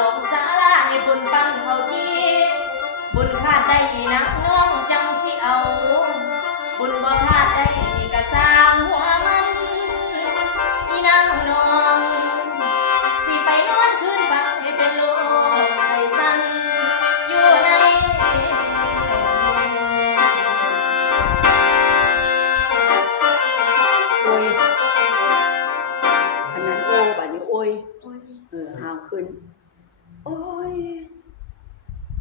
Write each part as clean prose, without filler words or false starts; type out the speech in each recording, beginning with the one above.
ลงสาราให้บุญปั้นเขาจีบุญขาดได้นักน้องจังสิเอาบุญบ่ขาดได้นี่ก็สร้างหัวมันอีนางน้องสิไปนอนคืนฝันให้เป็นโลกไทยสั้นอยู่ในโอ้ยอันนั้นโอ้บัดนี้โอ้ยหาวขึ้นโอ้ย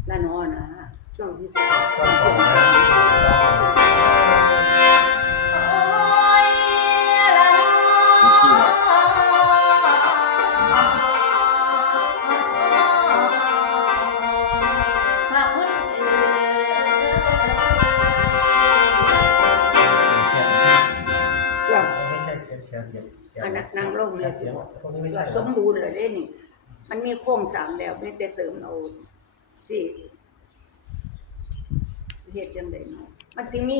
ละนอนนะช่วงที่สอง โอ้ยละน้พระคุณว่า ไม่ใช่เสียง อันนั้นนั่งลงเลย เสียงพวกนี้ไม่ใช่ สมบูรณ์เลยเด้นี่มันมีโครงสร้างแล้วไม่แต่เสริมเอาที่เฮ็ดจังได๋เนาะมันสิมี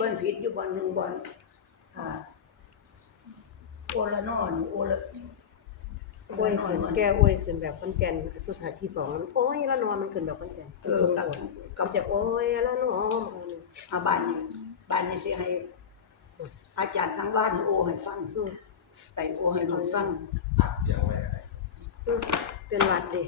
บ่อนผิดอยู่บ่อนหนึงบ่อนโอละนอนโอละ อวยขึ้นแก้อวยขึ้นแบบขอนแก่นสุดท้ายที่สองโอ้ยละนอนมันขึ้นแบบขอนแก่นที่สุด กับ จะโอ้ยละนอน บ้านนี้สิให้อาจารย์สังวาสโอให้ฟังไปโอให้ลูกฟัง อัดเสียงไว้ เป็นหวัดดิ